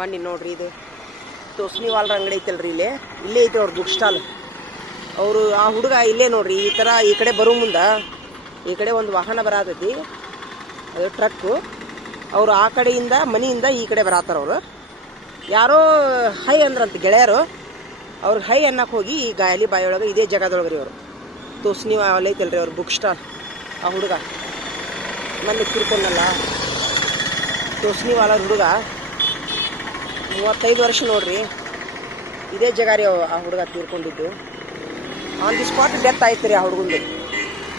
ಮಣ್ಣಿ ನೋಡ್ರಿ ಇದು ತೋಸ್ನಿವಾಲ್ರ ಅಂಗಡಿ ಐತಲ್ರಿ ಇಲ್ಲೇ ಐತೆ ಅವ್ರ ಬುಕ್ ಸ್ಟಾಲ್. ಅವರು ಆ ಹುಡುಗ ಇಲ್ಲೇ ನೋಡ್ರಿ ಈ ಥರ ಈ ಕಡೆ ಬರೋ ಮುಂದೆ ಈ ಕಡೆ ಒಂದು ವಾಹನ ಬರತೈತಿ, ಅದು ಟ್ರಕ್ಕು. ಅವರು ಆ ಕಡೆಯಿಂದ ಮನೆಯಿಂದ ಈ ಕಡೆ ಬರತ್ತಾರ. ಅವರು ಯಾರೋ ಹೈ ಅಂದ್ರಂತ ಗೆಳೆಯರು, ಅವ್ರಿಗೆ ಹೈ ಅನ್ನಕ್ಕೆ ಹೋಗಿ ಈ ಗಾಯಲಿ ಬಾಯಿಯೊಳಗೆ ಇದೇ ಜಾಗದೊಳಗೆ ರೀ ಅವರು ತೋಸ್ನಿವಾಲ್ ಐತಲ್ರಿ ಅವ್ರ ಬುಕ್ ಸ್ಟಾಲ್. ಆ ಹುಡುಗ ಮೊನ್ನೆ ತಿರ್ಕೊಂಡಲ್ಲ ತೋಸ್ನಿವಾಲ ಹುಡುಗ, 35 ವರ್ಷ ನೋಡ್ರಿ. ಇದೇ ಜಾಗ ರೀ ಆ ಹುಡುಗ ತೀರ್ಕೊಂಡಿದ್ದು. ಆನ್ ದಿ ಸ್ಪಾಟ್ ಡೆತ್ ಆಯ್ತು ರೀ ಆ ಹುಡುಗಂದು.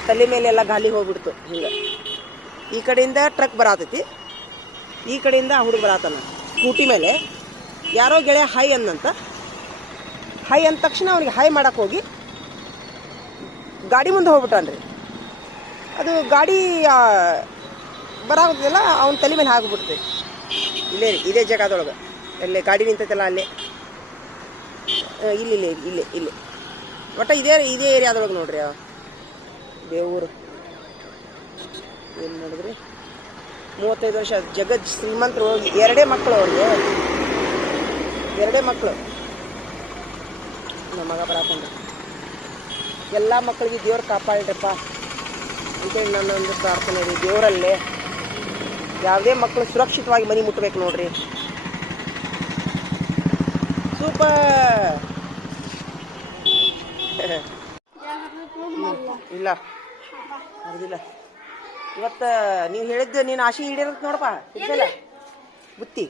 ತಲೆ ಮೇಲೆಲ್ಲ ಗಾಲಿ ಹೋಗ್ಬಿಡ್ತು. ಹಿಂಗೆ ಈ ಕಡೆಯಿಂದ ಟ್ರಕ್ ಬರತೈತಿ, ಈ ಕಡೆಯಿಂದ ಆ ಹುಡುಗ ಬರತ್ತಾನ ಸ್ಕೂಟಿ ಮೇಲೆ. ಯಾರೋ ಗೆಳೆಯ ಹೈ ಅಂದಂತ, ಹೈ ಅಂದ ತಕ್ಷಣ ಅವ್ನಿಗೆ ಹೈ ಮಾಡಕ್ಕೆ ಹೋಗಿ ಗಾಡಿ ಮುಂದೆ ಹೋಗ್ಬಿಟ್ಟಾನ್ರಿ. ಅದು ಗಾಡಿ ಬರಾಗೋದಿಲ್ಲ, ಅವ್ನ ತಲೆ ಮೇಲೆ ಹಾಕ್ಬಿಡ್ತೈತಿ. ಇಲ್ಲೇ ರೀ ಇದೇ ಜಾಗದೊಳಗೆ ಅಲ್ಲೇ ಗಾಡಿ ನಿಂತೈತಲ್ಲ ಅಲ್ಲೇ, ಇಲ್ಲಿ ಒಟ್ಟು ಇದೇ ಏರಿಯಾದೊಳಗೆ ನೋಡ್ರಿ. ಬೇವೂರು ಏನು ನೋಡಿದ್ರಿ, 35 ವರ್ಷ. ಜಗತ್ ಶ್ರೀಮಂತರು, 2 ಮಕ್ಕಳು ಅವ್ರಿಗೆ, 2 ಮಕ್ಕಳು. ನಮ್ಮ ಮಗ ಬರಾಕೊಂಡ. ಎಲ್ಲ ಮಕ್ಕಳಿಗೆ ದೇವ್ರು ಕಾಪಾಡ್ರಪ್ಪ ಅಂತೇಳಿ ನನ್ನೊಂದು ಪ್ರಾರ್ಥನೆ ರೀ. ದೇವರಲ್ಲೇ ಯಾವುದೇ ಮಕ್ಕಳು ಸುರಕ್ಷಿತವಾಗಿ ಮನೆ ಮುಟ್ಟಬೇಕು ನೋಡ್ರಿ. ಸೂಪರ್. ಇಲ್ಲ ಅರ್ದಿಲ್ಲ. ಇವತ್ತು ನೀವು ಹೇಳಿದ್ದು ನೀನು ಆಶೆ ಈಡೇರತ್ ನೋಡಪ್ಪ. ಇಲ್ಲ ಬುತ್ತಿ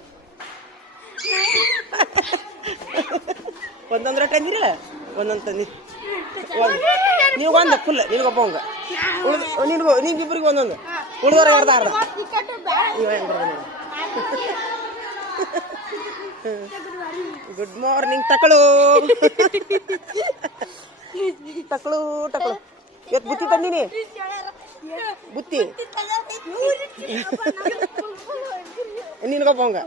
ಒಂದೊಂದು ರೊಟ್ಟಿ ಅಂದಿರಲ್ಲ, ಒಂದೊಂದು ತಂದಿ. ನೀವು ಒಂದು ಫುಲ್, ನಿನಗೊಬ್ಬ ಹಂಗ ಉಳಿದು ನಿಮ್ಗಿಬ್ರಿಗೆ ಒಂದೊಂದು, ಉಳಿದವ್ರಿಗೆ ಅರ್ಧ. ಗುಡ್ ಮಾರ್ನಿಂಗ್ ತಕಳು. ಇವತ್ತು ಬುತ್ತಿ ತಂದೀನಿ. ಬುತ್ತಿ ನಿನ್ಗೊಬ್ಬ ಹಂಗ.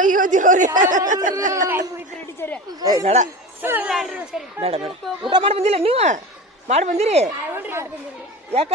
ಅಯ್ಯೋ ದೇವ್ರಿ, ಬೇಡ ಬೇಡ ಬೇಡ. ಊಟ ಮಾಡಿ ಬಂದಿಲ್ಲ ನೀವು? ಮಾಡಿ ಬಂದಿರಿ? ಯಾಕ